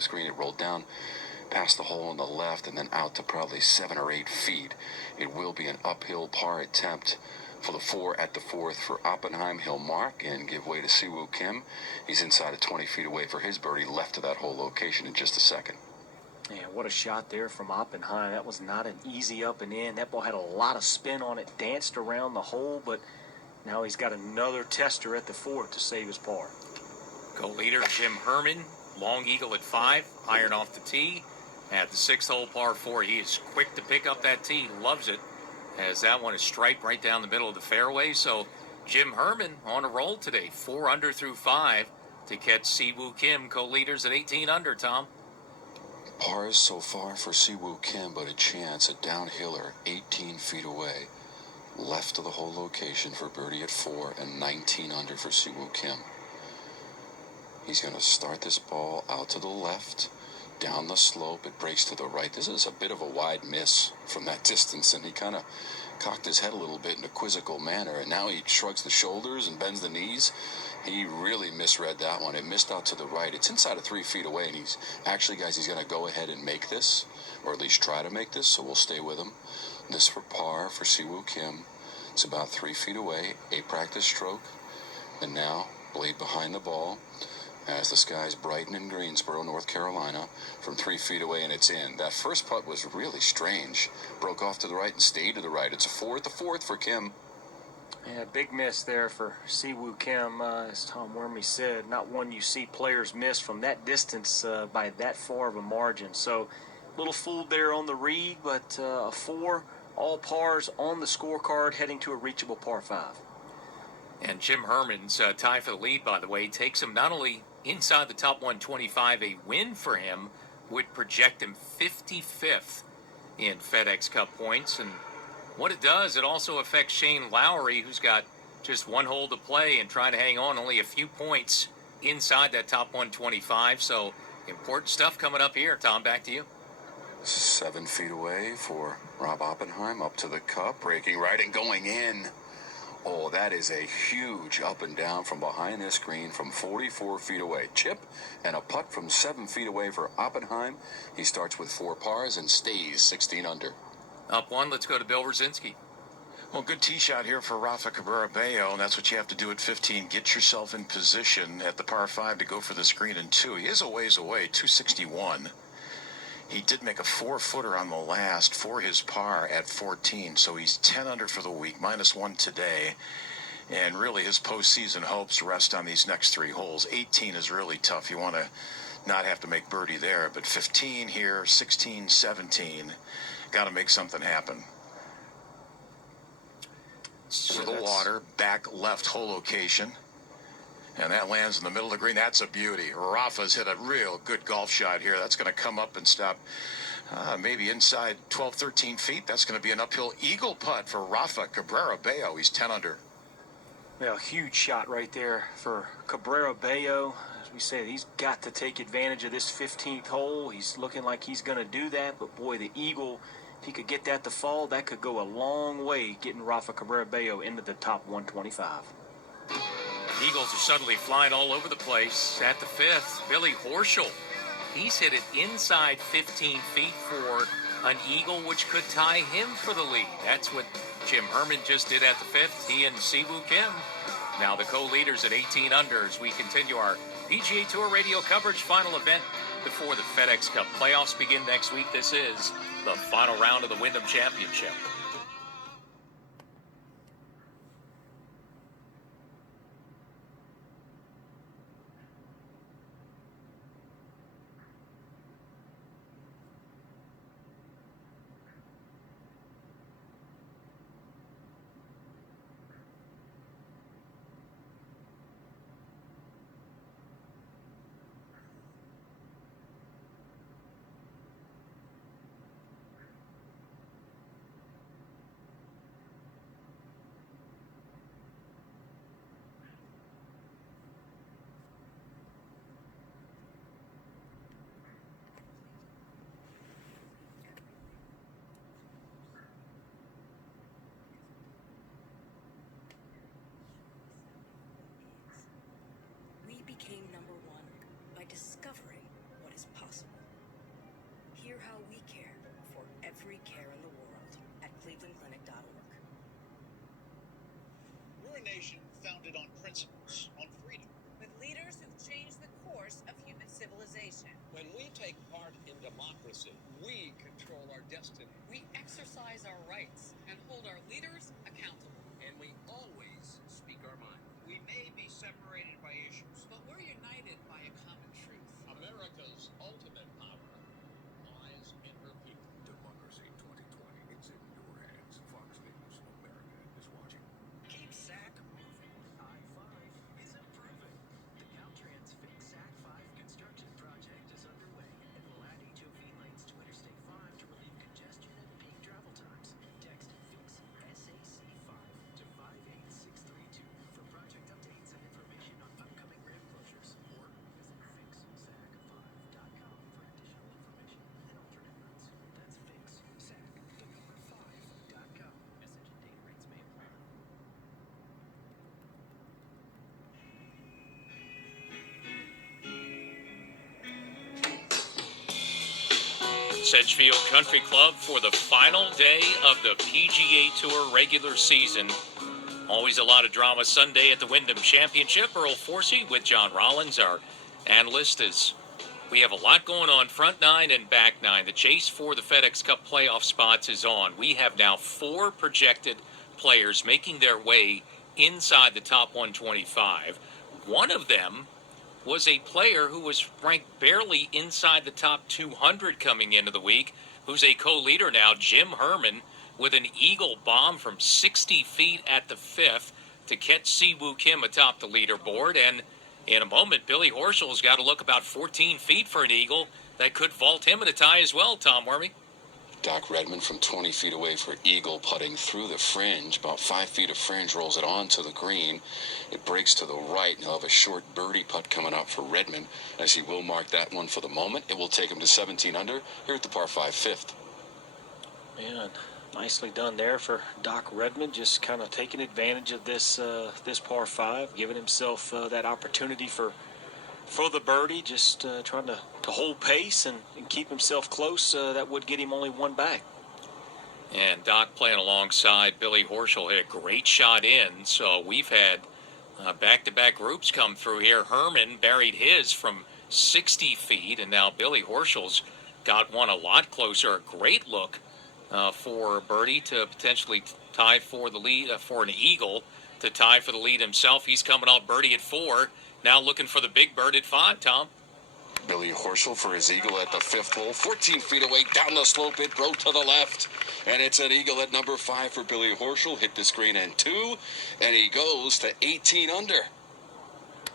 the screen. It rolled down past the hole on the left and then out to probably 7 or 8 feet. It will be an uphill par attempt for the 4 at the 4th for Oppenheim. He'll mark and give way to Siwoo Kim. He's inside of 20 feet away for his birdie, left of that whole location in just a second. Yeah, what a shot there from Oppenheim. That was not an easy up and in. That ball had a lot of spin on it, danced around the hole, but now he's got another tester at the 4th to save his par. Co-leader Jim Herman, long eagle at 5, iron off the tee. At the 6th hole par 4, he is quick to pick up that tee, loves it, as that one is striped right down the middle of the fairway. So Jim Herman on a roll today, 4 under through 5 to catch Siwoo Kim, co-leaders at 18 under, Tom. Pars so far for Siwoo Kim, but a chance, a downhiller 18 feet away, left of the whole location for birdie at 4 and 19 under for Siwoo Kim. He's going to start this ball out to the left, down the slope. It breaks to the right. This is a bit of a wide miss from that distance, and he kind of cocked his head a little bit in a quizzical manner, and now he shrugs the shoulders and bends the knees. He really misread that one. It missed out to the right. It's inside of 3 feet away, and he's actually, guys, he's going to go ahead and make this, or at least try to make this, so we'll stay with him. This for par for Siwoo Kim. It's about 3 feet away, a practice stroke, and now blade behind the ball as the skies brighten in Greensboro, North Carolina, from 3 feet away, and it's in. That first putt was really strange. Broke off to the right and stayed to the right. It's a 4 at the 4th for Kim. Yeah, big miss there for Siwoo Kim. As Tom Wormy said, not one you see players miss from that distance by that far of a margin. So a little fooled there on the read, but a 4, all pars on the scorecard, heading to a reachable par 5. And Jim Herman's tie for the lead, by the way, takes him not only inside the top 125, a win for him would project him 55th in FedEx Cup points. And what it does, it also affects Shane Lowry, who's got just 1 hole to play and trying to hang on only a few points inside that top 125. So important stuff coming up here. Tom, back to you. 7 feet away for Rob Oppenheim, up to the cup, breaking right and going in. Oh, that is a huge up and down from behind this green from 44 feet away. Chip and a putt from 7 feet away for Oppenheim. He starts with 4 pars and stays 16 under. Up 1, let's go to Bill Rosinski. Well, good tee shot here for Rafa Cabrera-Bello, and that's what you have to do at 15. Get yourself in position at the par 5 to go for the screen in 2. He is a ways away, 261. He did make a 4-footer on the last for his par at 14, so he's 10 under for the week, -1 today. And really his postseason hopes rest on these next 3 holes. 18 is really tough. You want to not have to make birdie there, but 15 here, 16, 17, got to make something happen. To the water, back left hole location. And that lands in the middle of the green. That's a beauty. Rafa's hit a real good golf shot here. That's going to come up and stop maybe inside 12, 13 feet. That's going to be an uphill eagle putt for Rafa Cabrera-Bello. He's 10 under. Yeah, huge shot right there for Cabrera-Bello. As we said, he's got to take advantage of this 15th hole. He's looking like he's going to do that. But, boy, the eagle, if he could get that to fall, that could go a long way getting Rafa Cabrera-Bello into the top 125. Eagles are suddenly flying all over the place. At the 5th, Billy Horschel. He's hit it inside 15 feet for an eagle, which could tie him for the lead. That's what Jim Herman just did at the 5th. He and Siwoo Kim. Now the co-leaders at 18 under as we continue our PGA Tour radio coverage. Final event before the FedEx Cup playoffs begin next week. This is the final round of the Wyndham Championship. founded on principles, on freedom. With leaders who've changed the course of human civilization. When we take part in democracy, we control our destiny. We exercise our rights and hold our leaders accountable. And we always speak our mind. We may be separated by issues, but we're united by a common truth. America's ultimate power lies in her people. Democracy 2020. It's in your hands. Fox News. America is watching. Keep SAC moving. I-5 is improving. The Caltrans Fix SAC 5 construction project is underway and will add HOV lanes to Interstate 5 to relieve congestion and peak travel times. Text FIX SAC 5 to 58632 for project updates and information on upcoming ramp closures, or visit fixsac5.com for additional information and alternate routes. That's fixsac5.com. Message and data rates may apply. Sedgefield Country Club for the final day of the PGA Tour regular season. Always a lot of drama Sunday at the Wyndham Championship. Earl Forsey with John Rollins, our analyst, as we have a lot going on front nine and back nine. The chase for the FedEx Cup playoff spots is on. We have now 4 projected players making their way inside the top 125. One of them was a player who was ranked barely inside the top 200 coming into the week, who's a co-leader now, Jim Herman, with an eagle bomb from 60 feet at the 5th to catch Siwoo Kim atop the leaderboard. And in a moment, Billy Horschel's got to look about 14 feet for an eagle that could vault him in a tie as well, Tom Wormy. Doc Redman from 20 feet away for eagle, putting through the fringe. About 5 feet of fringe, rolls it onto the green. It breaks to the right, and he'll have a short birdie putt coming up for Redman, as he will mark that one for the moment. It will take him to 17 under here at the par 5 fifth. Man, nicely done there for Doc Redman, just kind of taking advantage of this par 5, giving himself that opportunity for the birdie, just trying to hold pace and keep himself close. That would get him only one back. And Doc playing alongside Billy Horschel hit a great shot in. So we've had back-to-back groups come through here. Herman buried his from 60 feet, and now Billy Horschel's got one a lot closer. A great look for birdie to potentially tie for the lead, for an eagle to tie for the lead himself. He's coming off birdie at 4. Now looking for the big bird at 5, Tom. Billy Horschel for his eagle at the 5th hole. 14 feet away, down the slope, it broke to the left. And it's an eagle at number 5 for Billy Horschel. Hit the screen in 2, and he goes to 18 under.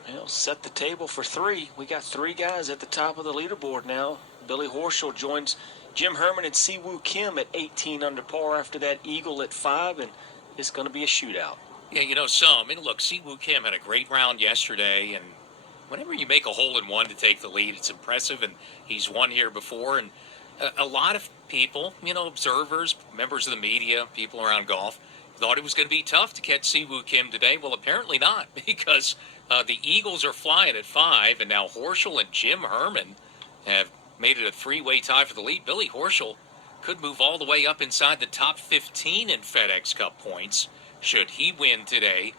Well, set the table for 3. We got 3 guys at the top of the leaderboard now. Billy Horschel joins Jim Herman and Siwoo Kim at 18 under par after that eagle at 5, and it's going to be a shootout. Yeah, look, Siwoo Kim had a great round yesterday, and whenever you make a hole-in-one to take the lead, it's impressive, and he's won here before. And a lot of people, observers, members of the media, people around golf, thought it was going to be tough to catch Siwoo Kim today. Well, apparently not, because the Eagles are flying at 5, and now Horschel and Jim Herman have made it a 3-way tie for the lead. Billy Horschel could move all the way up inside the top 15 in FedEx Cup points should he win today.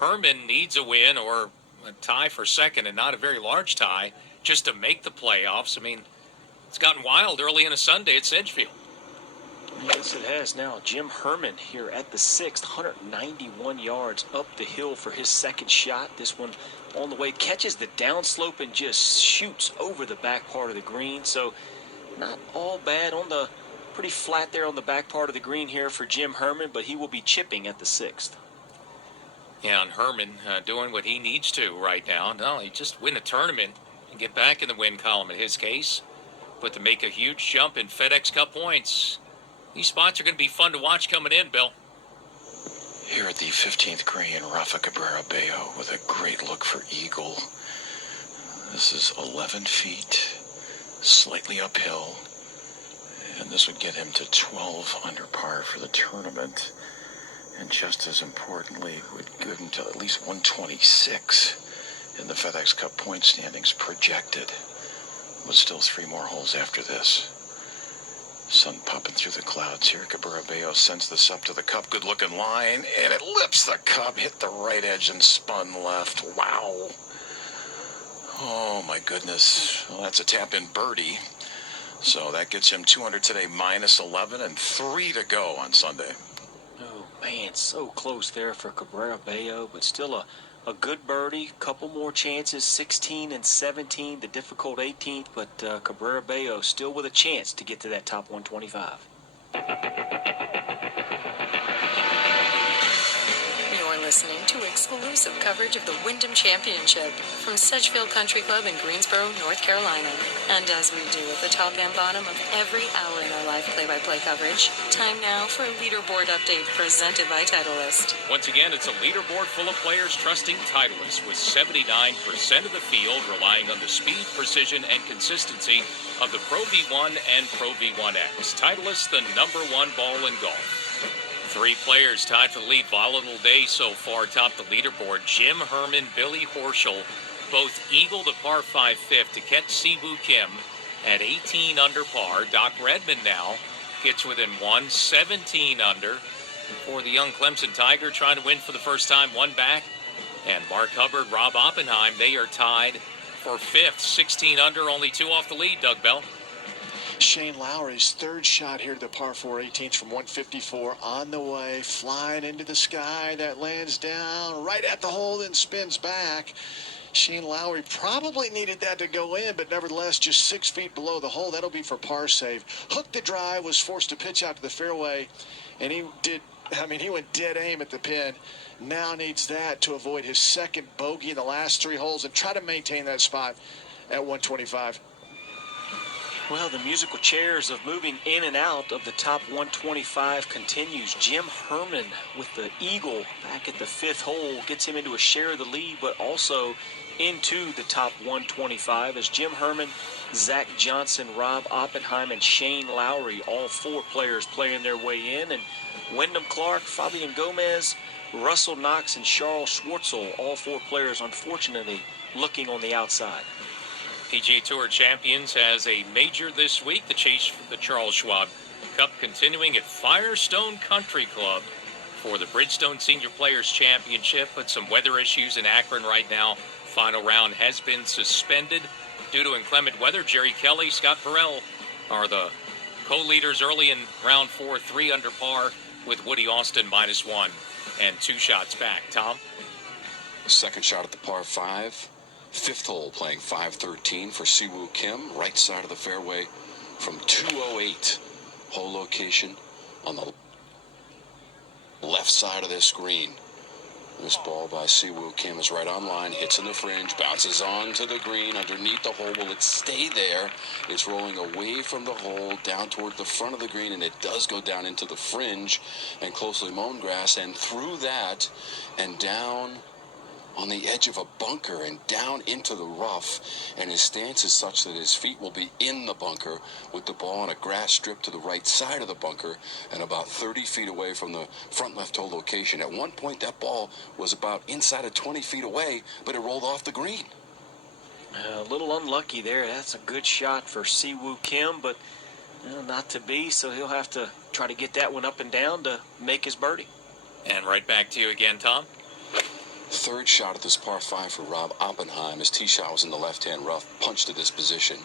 Herman needs a win or a tie for second, and not a very large tie, just to make the playoffs. I mean, it's gotten wild early in a Sunday at Sedgefield. Yes, it has now. Jim Herman here at the 6th, 191 yards up the hill for his second shot. This one on the way, catches the downslope and just shoots over the back part of the green. So not all bad on the pretty flat there on the back part of the green here for Jim Herman, but he will be chipping at the 6th. Yeah, and Herman doing what he needs to right now. Not only just win a tournament and get back in the win column in his case, but to make a huge jump in FedEx Cup points. These spots are going to be fun to watch coming in, Bill. Here at the 15th green, Rafa Cabrera Bello with a great look for eagle. This is 11 feet, slightly uphill, and this would get him to 12 under par for the tournament. And just as importantly, would give him to at least 126 in the FedEx Cup point standings projected, with still 3 more holes after this. Sun popping through the clouds here. Cabrera Bello sends this up to the cup. Good looking line. And it lips the cup. Hit the right edge and spun left. Wow. Oh, my goodness. Well, that's a tap-in birdie. So that gets him 200 today, minus 11, and 3 to go on Sunday. Oh, man, so close there for Cabrera Bello, but still a good birdie. Couple more chances, 16 and 17, the difficult 18th, but Cabrera Bello still with a chance to get to that top 125. You're listening to exclusive coverage of the Wyndham Championship from Sedgefield Country Club in Greensboro, North Carolina. And as we do at the top and bottom of every hour in our live play-by-play coverage, time now for a leaderboard update presented by Titleist. Once again, it's a leaderboard full of players trusting Titleist, with 79% of the field relying on the speed, precision, and consistency of the Pro V1 and Pro V1X. Titleist, the #1 ball in golf. 3 players tied for the lead. Volatile day so far top the leaderboard. Jim Herman, Billy Horschel, both eagle to par 5 fifth to catch Siwoo Kim at 18 under par. Doc Redman now gets within 1, 17 under for the young Clemson Tiger, trying to win for the first time, 1 back. And Mark Hubbard, Rob Oppenheim, they are tied for 5th, 16 under, only 2 off the lead. Doug Bell. Shane Lowry's third shot here to the par 4 18th from 154 on the way, flying into the sky. That lands down right at the hole, then spins back. Shane Lowry probably needed that to go in, but nevertheless just 6 feet below the hole. That'll be for par save. Hooked the drive, was forced to pitch out to the fairway, and he went dead aim at the pin. Now needs that to avoid his second bogey in the last 3 holes and try to maintain that spot at 125. Well, the musical chairs of moving in and out of the top 125 continues. Jim Herman with the eagle back at the 5th hole gets him into a share of the lead, but also into the top 125 as Jim Herman, Zach Johnson, Rob Oppenheim, and Shane Lowry, all 4 players playing their way in. And Wyndham Clark, Fabian Gomez, Russell Knox, and Charles Schwartzel, all 4 players, unfortunately, looking on the outside. PGA Tour Champions has a major this week. The chase for the Charles Schwab Cup continuing at Firestone Country Club for the Bridgestone Senior Players Championship. But some weather issues in Akron right now. Final round has been suspended due to inclement weather. Jerry Kelly, Scott Burrell are the co-leaders early in round 4, 3 under par with Woody Austin -1 and 2 shots back. Tom? Second shot at the par 5. 5th hole, playing 513 for Siwoo Kim, right side of the fairway from 208. Hole location on the left side of this green. This ball by Siwoo Kim is right on line, hits in the fringe, bounces on to the green underneath the hole. Will it stay there? It's rolling away from the hole down toward the front of the green, and it does go down into the fringe and closely mown grass, and through that and down on the edge of a bunker and down into the rough, and his stance is such that his feet will be in the bunker with the ball on a grass strip to the right side of the bunker and about 30 feet away from the front left hole location. At one point that ball was about inside of 20 feet away, but it rolled off the green. A little unlucky there. That's a good shot for Siwoo Kim, but not to be, so he'll have to try to get that one up and down to make his birdie. And right back to you again, Tom. Third shot at this par 5 for Rob Oppenheim. His tee shot was in the left-hand rough, punched to this position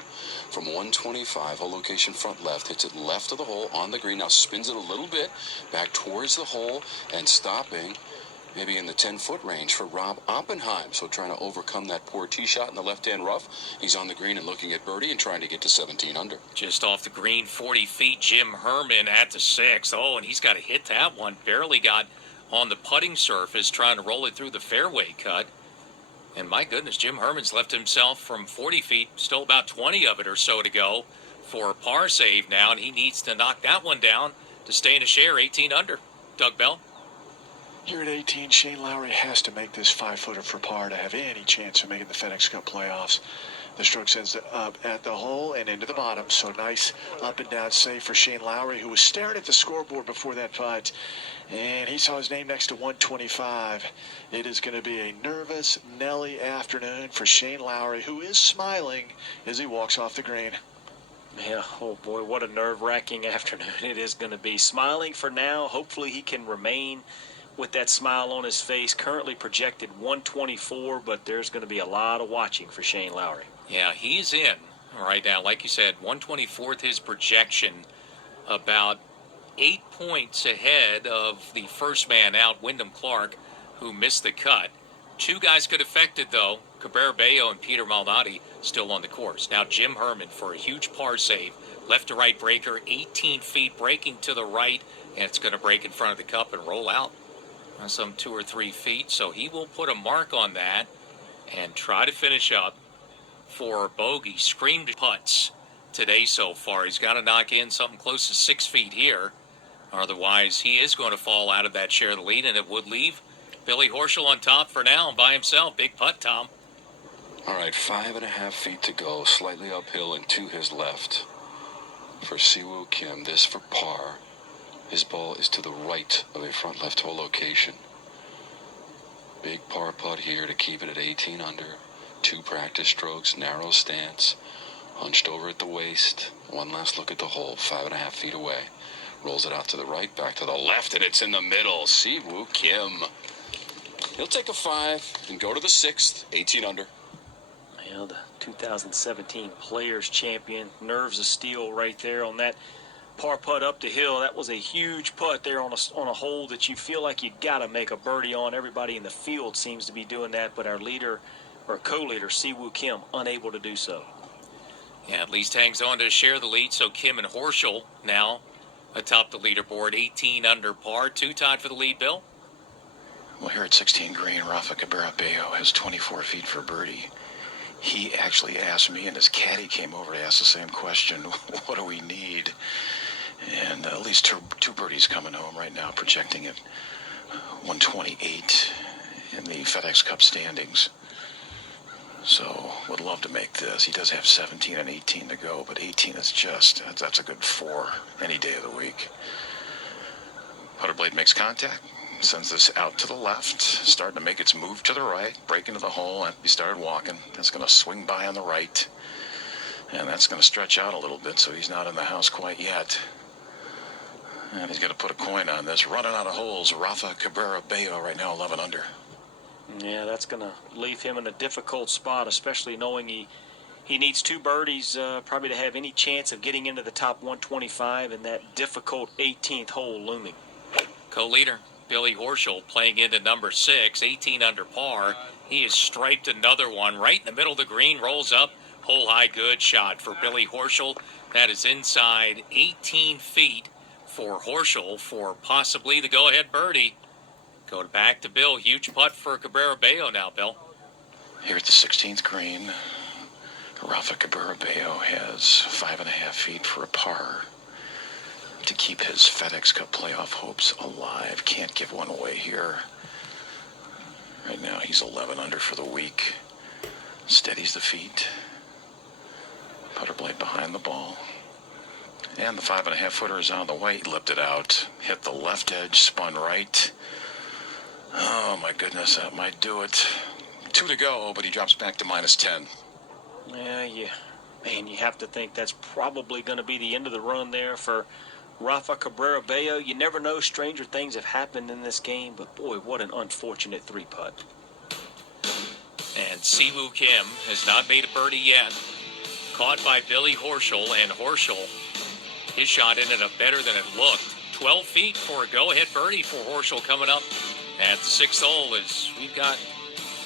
from 125, hole location front left, hits it left of the hole on the green, now spins it a little bit back towards the hole and stopping maybe in the 10-foot range for Rob Oppenheim. So trying to overcome that poor tee shot in the left-hand rough. He's on the green and looking at birdie and trying to get to 17 under. Just off the green, 40 feet, Jim Herman at the 6th. Oh, and he's got to hit that one. Barely got on the putting surface, trying to roll it through the fairway cut. And my goodness, Jim Herman's left himself from 40 feet, still about 20 of it or so to go for a par save now, and he needs to knock that one down to stay in a share, 18 under. Doug Bell? Here at 18, Shane Lowry has to make this 5-footer for par to have any chance of making the FedEx Cup playoffs. The stroke sends it up at the hole and into the bottom, so nice up and down save for Shane Lowry, who was staring at the scoreboard before that putt, and he saw his name next to 125. It is going to be a nervous Nelly afternoon for Shane Lowry, who is smiling as he walks off the green. Yeah, oh boy, what a nerve-wracking afternoon it is going to be. Smiling for now. Hopefully he can remain with that smile on his face. Currently projected 124, but there's going to be a lot of watching for Shane Lowry. Yeah, he's in right now. Like you said, 124th his projection, about 8 points ahead of the first man out, Wyndham Clark, who missed the cut. Two guys could affect it, though. Cabrera Bello and Peter Malnati still on the course. Now Jim Herman for a huge par save. Left to right breaker, 18 feet, breaking to the right, and it's going to break in front of the cup and roll out some 2 or 3 feet. So he will put a mark on that and try to finish up for bogey. Screamed putts today so far. He's got to knock in something close to 6 feet here. Otherwise, he is going to fall out of that share of the lead, and it would leave Billy Horschel on top for now by himself. Big putt, Tom. All right, 5.5 feet to go, slightly uphill and to his left. For Siwoo Kim, this for par. His ball is to the right of a front left hole location. Big par putt here to keep it at 18 under. 2 practice strokes, narrow stance, hunched over at the waist. One last look at the hole, 5.5 feet away. Rolls it out to the right, back to the left, and it's in the middle. Siwoo Kim. He'll take a 5 and go to the 6th, 18 under. Well, the 2017 Players Champion, nerves of steel right there on that par putt up the hill. That was a huge putt there on a hole that you feel like you got to make a birdie on. Everybody in the field seems to be doing that, but our leader, or co-leader, Siwoo Kim, unable to do so. Yeah, at least hangs on to share the lead. So Kim and Horschel now atop the leaderboard, 18 under par. 2 tied for the lead, Bill. Well, here at 16 green, Rafa Cabrera Bello has 24 feet for birdie. He actually asked me, and his caddy came over to ask the same question. What do we need? And at least two birdies coming home right now, projecting at 128 in the FedEx Cup standings. So would love to make this. He does have 17 and 18 to go, but 18 is that's a good 4 any day of the week. Putter blade makes contact. Sends this out to the left, starting to make its move to the right, break into the hole, and he started walking. That's going to swing by on the right, and that's going to stretch out a little bit, so he's not in the house quite yet. And he's going to put a coin on this. Running out of holes, Rafa Cabrera Bello right now 11 under. Yeah, that's going to leave him in a difficult spot, especially knowing he needs 2 birdies probably to have any chance of getting into the top 125, and that difficult 18th hole looming. Co-leader Billy Horschel playing into number 6, 18 under par. He has striped another one right in the middle of the green, rolls up, hole high, good shot for Billy Horschel. That is inside 18 feet for Horschel for possibly the go-ahead birdie. Go back to Bill. Huge putt for Cabrera Bello now, Bill. Here at the 16th green, Rafa Cabrera Bello has 5.5 feet for a par to keep his FedEx Cup playoff hopes alive. Can't give one away here. Right now he's 11 under for the week. Steadies the feet. Putter blade behind the ball. And the 5.5 footer is on the way. He lipped it out. Hit the left edge, spun right. Oh my goodness, that might do it. 2 to go, but he drops back to -10. Yeah. Man, you have to think that's probably going to be the end of the run there for Rafa Cabrera Bello. You never know, stranger things have happened in this game, but boy, what an unfortunate 3-putt. And Siwoo Kim has not made a birdie yet. Caught by Billy Horschel, and Horschel, his shot ended up better than it looked. 12 feet for a go-ahead birdie for Horschel coming up at the 6th hole. As we've got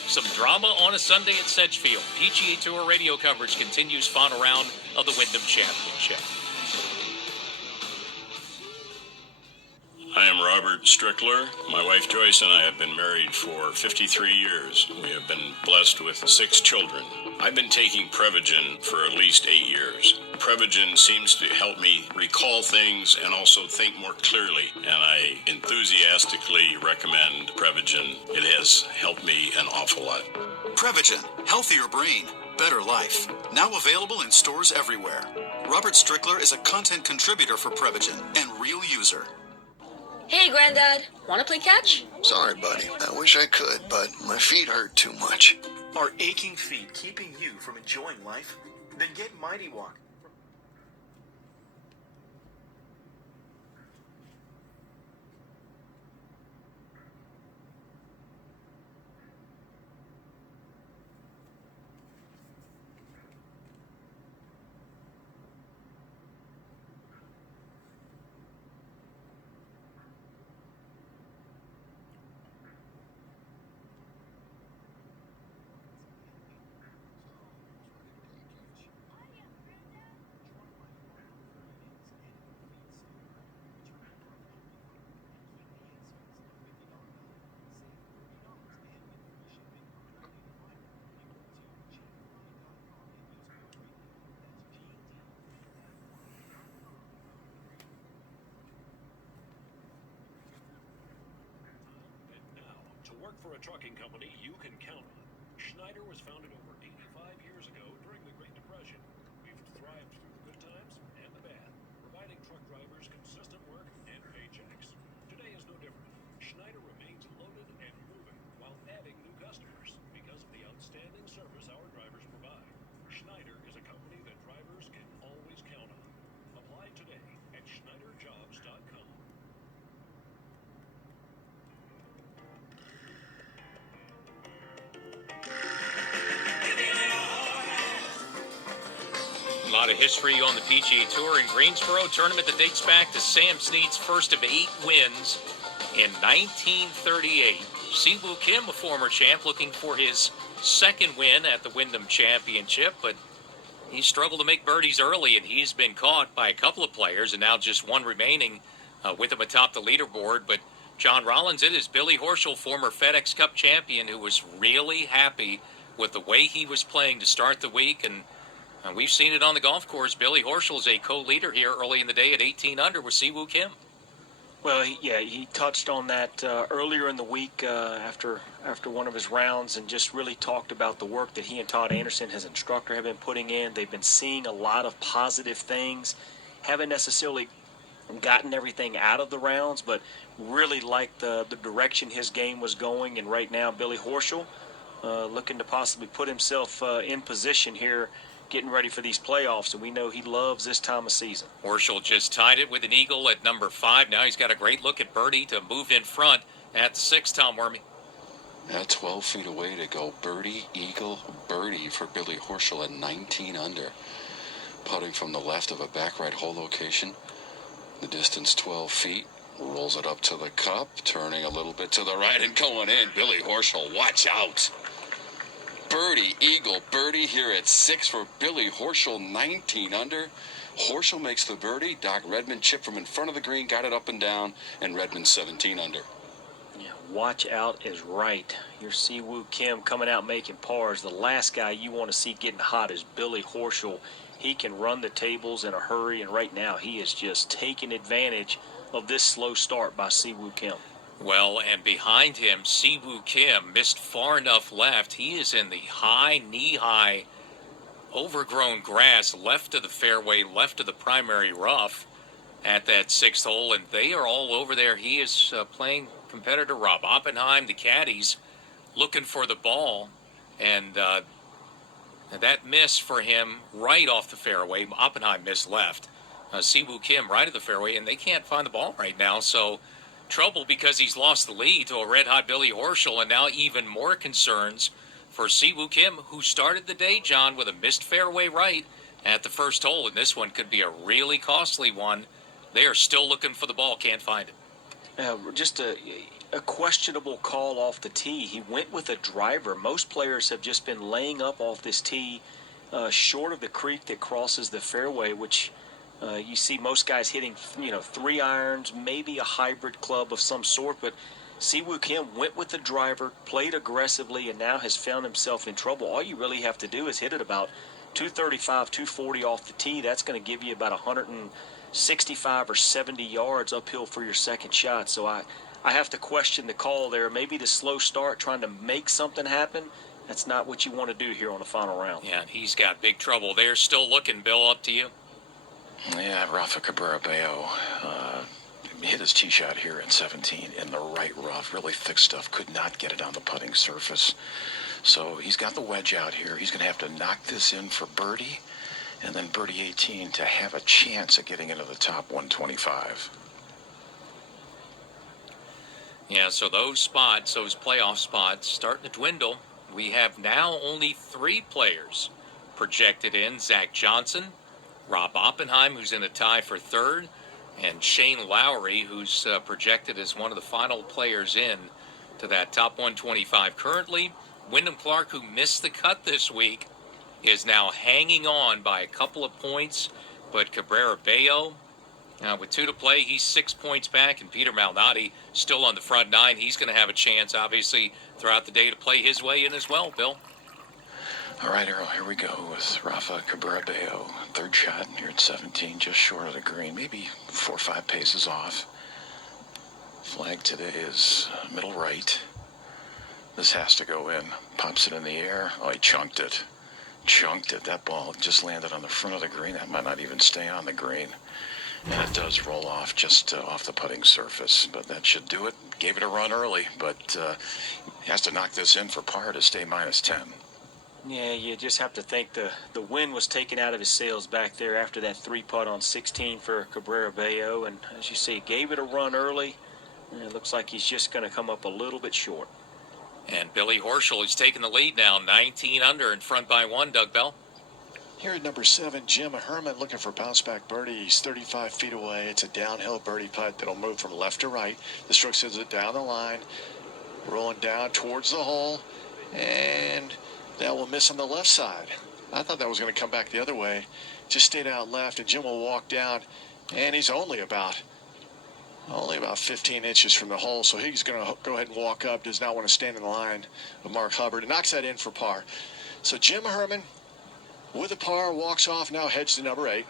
some drama on a Sunday at Sedgefield. PGA Tour radio coverage continues, final round of the Wyndham Championship. I am Robert Strickler. My wife Joyce and I have been married for 53 years. We have been blessed with 6 children. I've been taking Prevagen for at least 8 years. Prevagen seems to help me recall things and also think more clearly, and I enthusiastically recommend Prevagen. It has helped me an awful lot. Prevagen, healthier brain, better life. Now available in stores everywhere. Robert Strickler is a content contributor for Prevagen and real user. Hey, Granddad, want to play catch? Sorry, buddy. I wish I could, but my feet hurt too much. Are aching feet keeping you from enjoying life? Then get Mighty Walk. work for a trucking company you can count on. Schneider was founded over 85 years ago during the Great Depression. We've thrived through the good times and the bad, providing truck drivers consistent work and paychecks. Today is no different. Schneider remains loaded and moving while adding new customers because of the outstanding service our drivers provide. Schneider is a company that drivers can always count on. Apply today at schneiderjobs.com. A lot of history on the PGA Tour in Greensboro. Tournament that dates back to Sam Snead's first of 8 wins in 1938. Siwoo Kim, a former champ, looking for his second win at the Wyndham Championship, but he struggled to make birdies early, and he's been caught by a couple of players, and now just one remaining with him atop the leaderboard. But John Rollins, it is Billy Horschel, former FedEx Cup champion, who was really happy with the way he was playing to start the week, and we've seen it on the golf course. Billy Horschel is a co-leader here early in the day at 18 under with Siwoo Kim. Well, he touched on that earlier in the week after one of his rounds, and just really talked about the work that he and Todd Anderson, his instructor, have been putting in. They've been seeing a lot of positive things. Haven't necessarily gotten everything out of the rounds, but really liked the direction his game was going. And right now, Billy Horschel looking to possibly put himself in position here, getting ready for these playoffs, and we know he loves this time of season. Horschel just tied it with an eagle at number 5. Now he's got a great look at birdie to move in front at the 6, Tom Wormy. At 12 feet away to go. Birdie, eagle, birdie for Billy Horschel at 19 under. Putting from the left of a back right hole location. The distance 12 feet. Rolls it up to the cup, turning a little bit to the right and going in. Billy Horschel, watch out. Birdie, eagle, birdie here at 6 for Billy Horschel, 19 under. Horschel makes the birdie. Doc Redman chipped from in front of the green, got it up and down, and Redman 17 under. Yeah, watch out is right. Your Siwoo Kim coming out making pars. The last guy you want to see getting hot is Billy Horschel. He can run the tables in a hurry, and right now he is just taking advantage of this slow start by Siwoo Kim. Well, and behind him, Siwoo Kim missed far enough left. He is in the high, knee-high, overgrown grass left of the fairway, left of the primary rough at that 6th hole, and they are all over there. He is playing competitor Rob Oppenheim, the caddies, looking for the ball, and that miss for him right off the fairway. Oppenheim missed left. Siwoo Kim right of the fairway, and they can't find the ball right now, so trouble because he's lost the lead to a red-hot Billy Horschel, and now even more concerns for Siwoo Kim, who started the day, John, with a missed fairway right at the 1st hole, and this one could be a really costly one. They are still looking for the ball, can't find it. Just a questionable call off the tee. He went with a driver. Most players have just been laying up off this tee short of the creek that crosses the fairway, which you see most guys hitting, 3 irons, maybe a hybrid club of some sort, but Siwoo Kim went with the driver, played aggressively, and now has found himself in trouble. All you really have to do is hit it about 235, 240 off the tee. That's going to give you about 165 or 70 yards uphill for your second shot. So I have to question the call there. Maybe the slow start, trying to make something happen. That's not what you want to do here on the final round. Yeah, he's got big trouble. They're still looking. Bill, up to you. Yeah, Rafa Cabrera Bello hit his tee shot here at 17 in the right rough. Really thick stuff. Could not get it on the putting surface. So he's got the wedge out here. He's going to have to knock this in for birdie, and then birdie 18 to have a chance at getting into the top 125. Yeah, so those spots, those playoff spots, starting to dwindle. We have now only 3 players projected in. Zach Johnson, Rob Oppenheim, who's in a tie for 3rd, and Shane Lowry, who's projected as one of the final players in to that top 125. Currently, Wyndham Clark, who missed the cut this week, is now hanging on by a couple of points, but Cabrera Bello, with 2 to play, he's 6 points back, and Peter Malnati still on the front 9. He's going to have a chance, obviously, throughout the day to play his way in as well, Bill. All right, Earl, here we go with Rafa Cabrera Bello. 3rd shot here at 17, just short of the green, maybe 4 or 5 paces off. Flag today is middle right. This has to go in. Pops it in the air. Oh, he chunked it. Chunked it. That ball just landed on the front of the green. That might not even stay on the green. And it does roll off just off the putting surface. But that should do it. Gave it a run early, but he has to knock this in for par to stay -10. Yeah, you just have to think the wind was taken out of his sails back there after that 3-putt on 16 for Cabrera Bello. And as you see, gave it a run early. And it looks like he's just going to come up a little bit short. And Billy Horschel is taking the lead now, 19 under in front by 1, Doug Bell. Here at number 7, Jim Herman looking for bounce back birdie. He's 35 feet away. It's a downhill birdie putt that'll move from left to right. The stroke sends it down the line, rolling down towards the hole, and that will miss on the left side. I thought that was going to come back the other way. Just stayed out left, and Jim will walk down, and he's only about 15 inches from the hole, so he's going to go ahead and walk up. Does not want to stand in the line of Mark Hubbard, and knocks that in for par. So Jim Herman, with a par, walks off, now heads to number 8.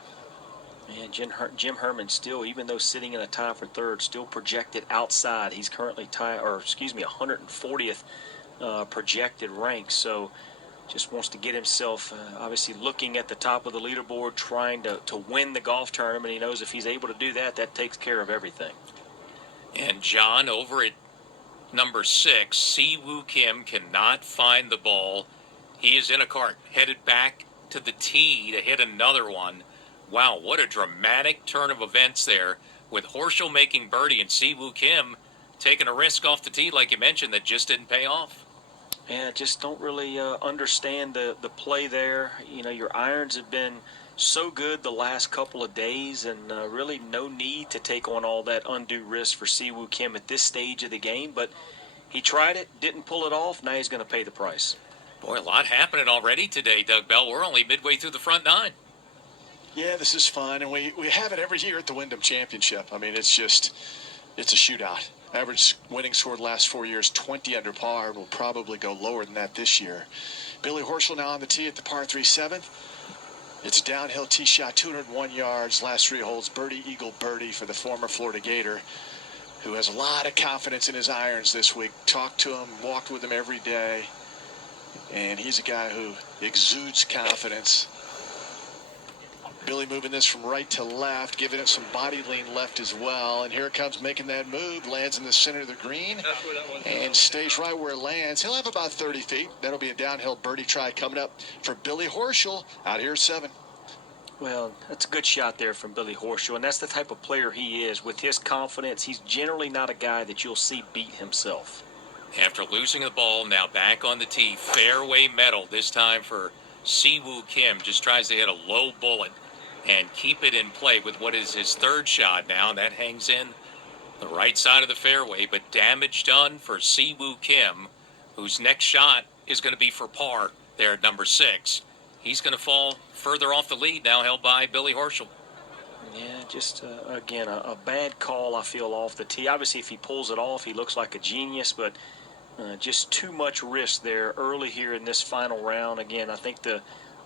And Jim Herman still, even though sitting in a tie for third, still projected outside. He's currently 140th projected rank. So just wants to get himself, obviously looking at the top of the leaderboard, trying to win the golf tournament. He knows if he's able to do that, that takes care of everything. And John, over at number 6, Si-Woo Kim cannot find the ball. He is in a cart, headed back to the tee to hit another one. Wow, what a dramatic turn of events there, with Horschel making birdie and Si-Woo Kim taking a risk off the tee, like you mentioned, that just didn't pay off. Yeah, just don't really understand the play there. You know, your irons have been so good the last couple of days, and really no need to take on all that undue risk for Si-Woo Kim at this stage of the game. But he tried it, didn't pull it off. Now he's going to pay the price. Boy, a lot happening already today, Doug Bell. We're only midway through the front 9. Yeah, this is fun, and we have it every year at the Wyndham Championship. I mean, it's a shootout. Average winning score the last 4 years, 20 under par. Will probably go lower than that this year. Billy Horschel now on the tee at the par 3 7th. It's a downhill tee shot, 201 yards, last 3 holes, birdie, eagle, birdie for the former Florida Gator, who has a lot of confidence in his irons this week. Talked to him, walked with him every day, and he's a guy who exudes confidence. Billy moving this from right to left, giving it some body lean left as well. And here it comes, making that move, lands in the center of the green, and stays right where it lands. He'll have about 30 feet. That'll be a downhill birdie try coming up for Billy Horschel out here at 7. Well, that's a good shot there from Billy Horschel, and that's the type of player he is. With his confidence, he's generally not a guy that you'll see beat himself. After losing the ball, now back on the tee. Fairway metal this time for Si-Woo Kim. Just tries to hit a low bullet and keep it in play with what is his 3rd shot now. That hangs in the right side of the fairway, but damage done for Si-Woo Kim, whose next shot is going to be for par there at number 6. He's going to fall further off the lead now, held by Billy Horschel. Yeah, just, again, a bad call, I feel, off the tee. Obviously, if he pulls it off, he looks like a genius, but just too much risk there early here in this final round. Again, I think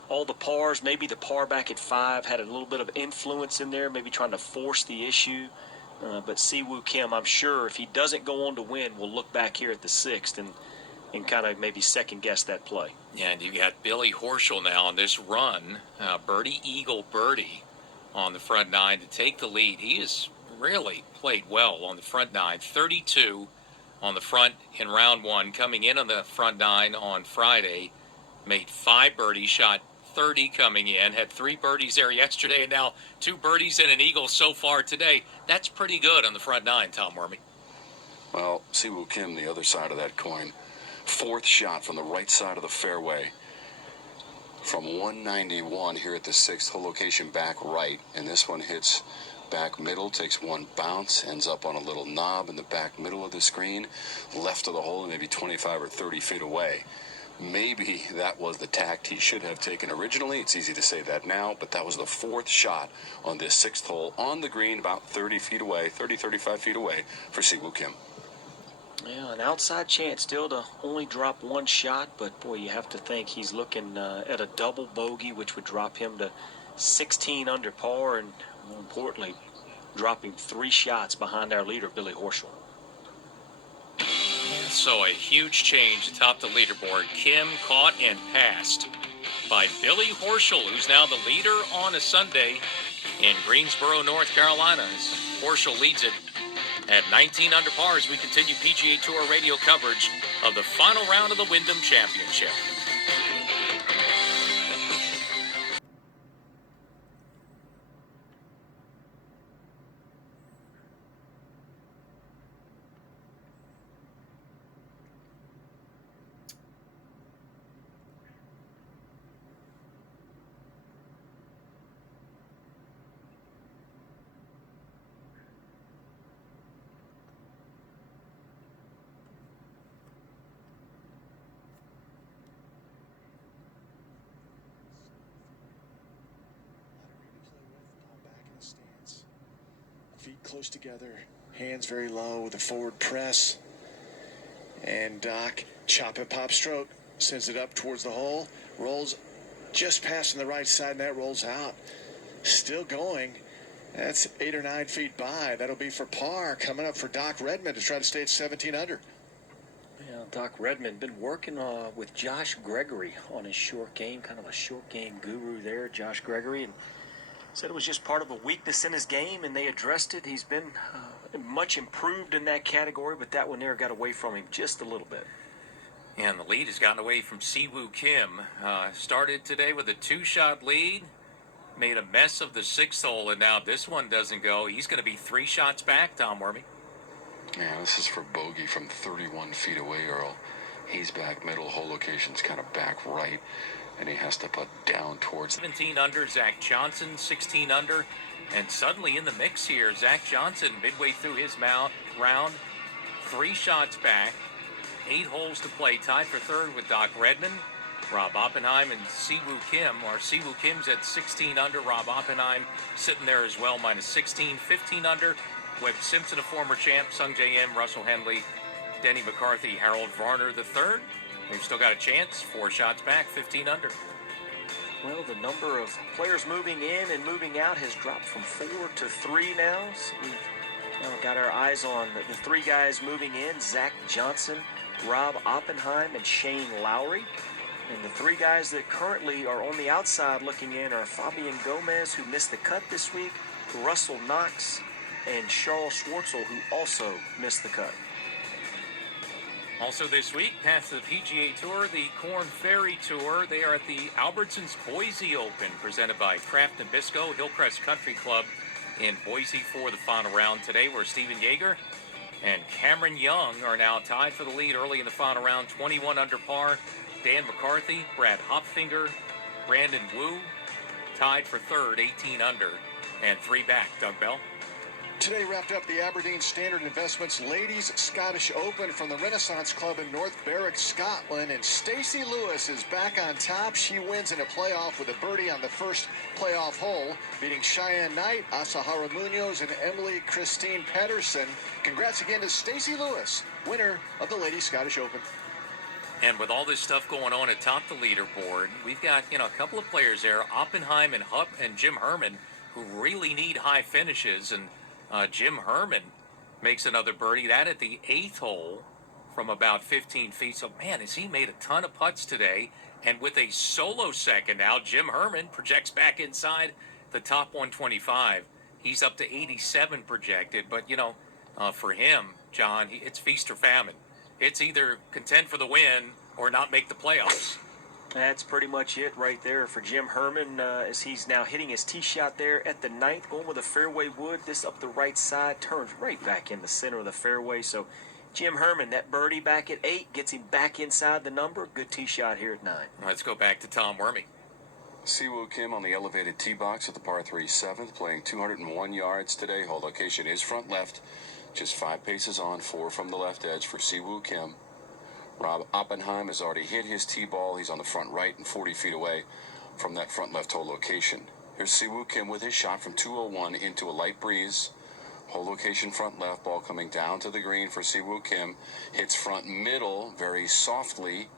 all the pars, maybe the par back at 5 had a little bit of influence in there, maybe trying to force the issue. But Si-Woo Kim, I'm sure if he doesn't go on to win, will look back here at the 6th and kind of maybe second-guess that play. Yeah, and you got Billy Horschel now on this run. Birdie, eagle, birdie on the front 9 to take the lead. He has really played well on the front 9. 32 on the front in round 1. Coming in on the front 9 on Friday. Made 5 birdies, shot 30 coming in, had 3 birdies there yesterday, and now 2 birdies and an eagle so far today. That's pretty good on the front 9, Tom Wormy. Well, Si-Woo Kim, the other side of that coin. 4th shot from the right side of the fairway. From 191 here at the 6th hole location, back right, and this one hits back middle, takes one bounce, ends up on a little knob in the back middle of the screen, left of the hole, maybe 25 or 30 feet away. Maybe that was the tact he should have taken originally. It's easy to say that now, but that was the 4th shot on this 6th hole on the green, about 30 feet away, 30, 35 feet away for Si-Woo Kim. Yeah, an outside chance still to only drop 1 shot, but boy, you have to think he's looking at a double bogey, which would drop him to 16 under par, and more importantly, dropping 3 shots behind our leader, Billy Horschel. So a huge change atop the leaderboard. Kim caught and passed by Billy Horschel, who's now the leader on a Sunday in Greensboro, North Carolina. Horschel leads it at 19 under par as we continue PGA Tour radio coverage of the final round of the Wyndham Championship. Feet close together, hands very low with a forward press. And Doc, chop and pop stroke, sends it up towards the hole, rolls just passing the right side, and that rolls out. Still going. That's 8 or 9 feet by. That'll be for par. Coming up for Doc Redman to try to stay at 17 under. Yeah, Doc Redman been working with Josh Gregory on his short game, kind of a short game guru there, Josh Gregory, and said it was just part of a weakness in his game, and they addressed it. He's been much improved in that category, but that one there got away from him just a little bit. And the lead has gotten away from Siwoo Kim. Started today with a 2-shot lead, made a mess of the 6th hole, and now this one doesn't go. He's going to be 3 shots back, Tom Wormy. Yeah, this is for bogey from 31 feet away, Earl. He's back middle, hole location's kind of back right, and he has to put down towards 17 under, Zach Johnson, 16 under, and suddenly in the mix here, Zach Johnson, midway through his round, 3 shots back, 8 holes to play, tied for third with Doc Redman, Rob Oppenheim, and Siwoo Kim. Or Siwoo Kim's at 16 under, Rob Oppenheim sitting there as well, minus 16, 15 under, with Simpson, a former champ, Sung J M, Russell Henley, Denny McCarthy, Harold Varner III. They've still got a chance. 4 shots back, 15 under. Well, the number of players moving in and moving out has dropped from 4 to 3 now. So we've now got our eyes on the 3 guys moving in, Zach Johnson, Rob Oppenheim, and Shane Lowry. And the 3 guys that currently are on the outside looking in are Fabian Gomez, who missed the cut this week, Russell Knox, and Charles Schwartzel, who also missed the cut. Also this week, past the PGA Tour, the Corn Ferry Tour. They are at the Albertsons Boise Open, presented by Kraft Nabisco, Hillcrest Country Club in Boise for the final round today, where Stephen Yeager and Cameron Young are now tied for the lead early in the final round, 21 under par. Dan McCarthy, Brad Hopfinger, Brandon Wu tied for third, 18 under, and 3 back. Doug Bell. Today wrapped up the Aberdeen Standard Investments Ladies Scottish Open from the Renaissance Club in North Berwick, Scotland. And Stacey Lewis is back on top. She wins in a playoff with a birdie on the first playoff hole, beating Cheyenne Knight, Asahara Munoz, and Emily Christine Pedersen. Congrats again to Stacey Lewis, winner of the Ladies Scottish Open. And with all this stuff going on atop the leaderboard, we've got, a couple of players there, Oppenheim and Jim Herman, who really need high finishes. And Jim Herman makes another birdie, that at the 8th hole from about 15 feet. So, man, has he made a ton of putts today. And with a solo second now, Jim Herman projects back inside the top 125. He's up to 87 projected. But, for him, John, it's feast or famine. It's either contend for the win or not make the playoffs. That's pretty much it right there for Jim Herman, as he's now hitting his tee shot there at the 9th, going with a fairway wood. This up the right side, turns right back in the center of the fairway. So Jim Herman, that birdie back at 8, gets him back inside the number. Good tee shot here at 9. Let's go back to Tom Wormy. Siwoo Kim on the elevated tee box at the par 3 7th, playing 201 yards today. Hole location is front left, just 5 paces on, 4 from the left edge for Siwoo Kim. Rob Oppenheim has already hit his tee ball. He's on the front right and 40 feet away from that front left hole location. Here's Siwoo Kim with his shot from 201 into a light breeze. Hole location front left, ball coming down to the green for Siwoo Kim. Hits front middle very softly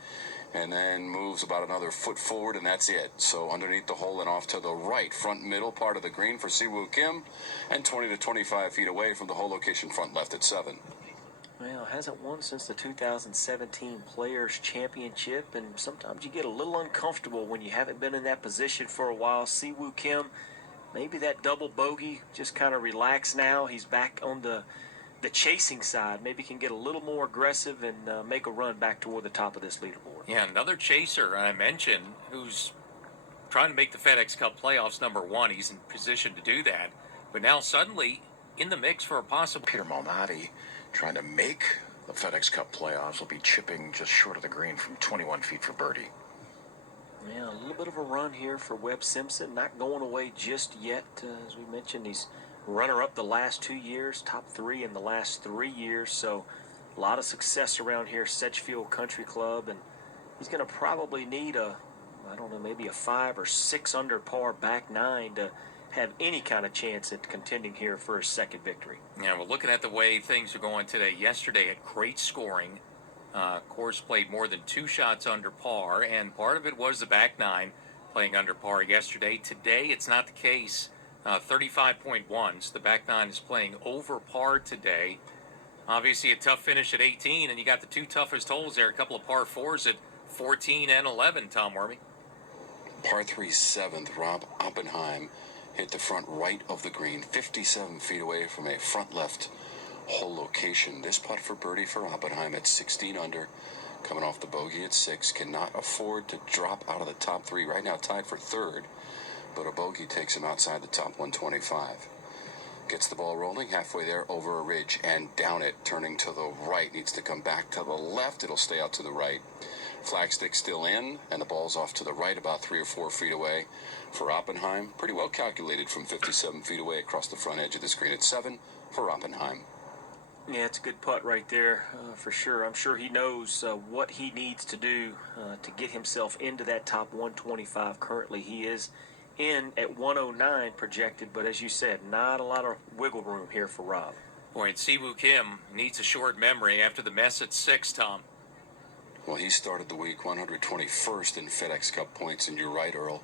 and then moves about another foot forward, and that's it. So underneath the hole and off to the right, front middle part of the green for Siwoo Kim, and 20 to 25 feet away from the hole location front left at 7. Well, hasn't won since the 2017 Players Championship, and sometimes you get a little uncomfortable when you haven't been in that position for a while. Siwoo Kim, maybe that double bogey, just kind of relax now. He's back on the chasing side. Maybe can get a little more aggressive and make a run back toward the top of this leaderboard. Yeah, another chaser I mentioned who's trying to make the FedEx Cup playoffs #1. He's in position to do that. But now suddenly in the mix for a possible... Peter Malnati trying to make the FedEx Cup playoffs will be chipping just short of the green from 21 feet for birdie. Yeah, a little bit of a run here for Webb Simpson. Not going away just yet. As we mentioned, he's runner-up the last 2 years, top 3 in the last 3 years. So a lot of success around here, Sedgefield Country Club. And he's going to probably need I don't know, maybe a 5 or 6 under par back 9 to have any kind of chance at contending here for his second victory. Yeah, we're looking at the way things are going today. Yesterday had great scoring. Course played more than 2 shots under par, and part of it was the back 9 playing under par yesterday. Today, it's not the case. 35.1, so the back 9 is playing over par today. Obviously, a tough finish at 18, and you got the 2 toughest holes there, a couple of par 4s at 14 and 11, Tom Wormy. Par 3 7th, Rob Oppenheim hit the front right of the green, 57 feet away from a front left hole location. This putt for birdie for Oppenheim at 16 under, coming off the bogey at 6, cannot afford to drop out of the top 3. Right now tied for 3rd, but a bogey takes him outside the top 125. Gets the ball rolling halfway there over a ridge and down it, turning to the right. Needs to come back to the left. It'll stay out to the right. Flagstick still in, and the ball's off to the right about 3 or 4 feet away for Oppenheim. Pretty well calculated from 57 feet away across the front edge of the screen at 7 for Oppenheim. Yeah, it's a good putt right there for sure. I'm sure he knows what he needs to do to get himself into that top 125. Currently, he is in at 109 projected, but as you said, not a lot of wiggle room here for Rob. Boy, and Siwoo Kim needs a short memory after the mess at 6, Tom. Well, he started the week 121st in FedEx Cup points, and you're right, Earl.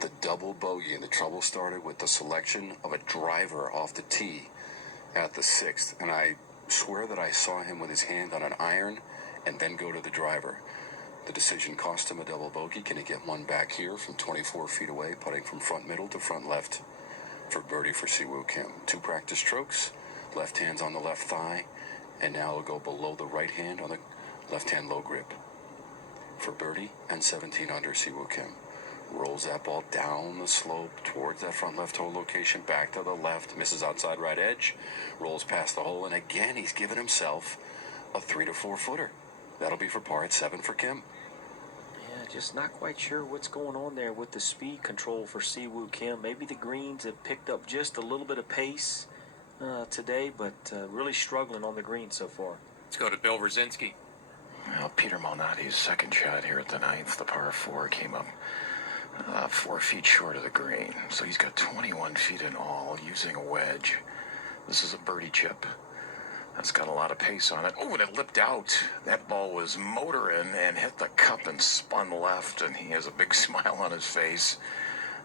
The double bogey, and the trouble started with the selection of a driver off the tee at the 6th, and I swear that I saw him with his hand on an iron and then go to the driver. The decision cost him a double bogey. Can he get one back here from 24 feet away, putting from front middle to front left for birdie for Siwoo Kim? 2 practice strokes, left hand's on the left thigh, and now it'll go below the right hand on the left hand low grip for birdie and 17 under. Siwoo Kim rolls that ball down the slope towards that front left hole location, back to the left, misses outside right edge, rolls past the hole, and again he's given himself a 3 to 4 footer. That'll be for par at 7 for Kim. Yeah, just not quite sure what's going on there with the speed control for Siwoo Kim. Maybe the greens have picked up just a little bit of pace today, but really struggling on the green so far. Let's go to Bill Rosinski. Well, Peter Malnati's second shot here at the 9th, the par 4, came up 4 feet short of the green. So he's got 21 feet in all, using a wedge. This is a birdie chip. That's got a lot of pace on it. Oh, and it lipped out. That ball was motoring and hit the cup and spun left, and he has a big smile on his face.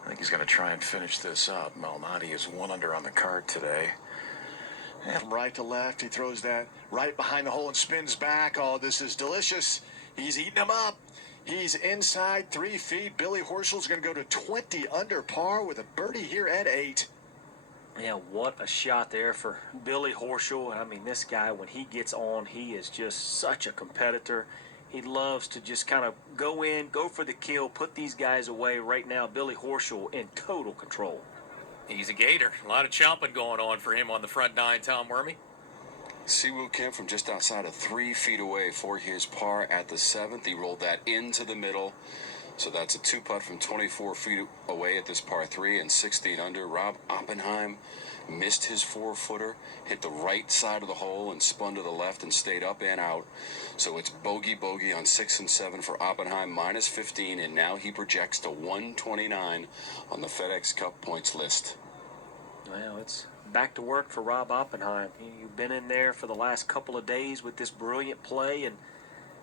I think he's going to try and finish this up. Malnati is 1 under on the card today. And from right to left, he throws that right behind the hole and spins back. Oh, this is delicious. He's eating them up. He's inside 3 feet. Billy Horschel's going to go to 20 under par with a birdie here at 8. Yeah, what a shot there for Billy Horschel. I mean, this guy, when he gets on, he is just such a competitor. He loves to just kind of go in, go for the kill, put these guys away. Right now, Billy Horschel in total control. He's a gator. A lot of chomping going on for him on the front 9, Tom Wormy. Siwoo Kim from just outside of 3 feet away for his par at the 7th. He rolled that into the middle. So that's a 2-putt from 24 feet away at this par 3 and 16 under. Rob Oppenheim missed his 4-footer, hit the right side of the hole and spun to the left and stayed up and out. So it's bogey on 6 and 7 for Oppenheim, minus 15, and now he projects to 129 on the FedEx Cup points list. Well, it's back to work for Rob Oppenheim. You've been in there for the last couple of days with this brilliant play, and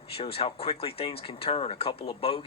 shows how quickly things can turn. A couple of bogeys.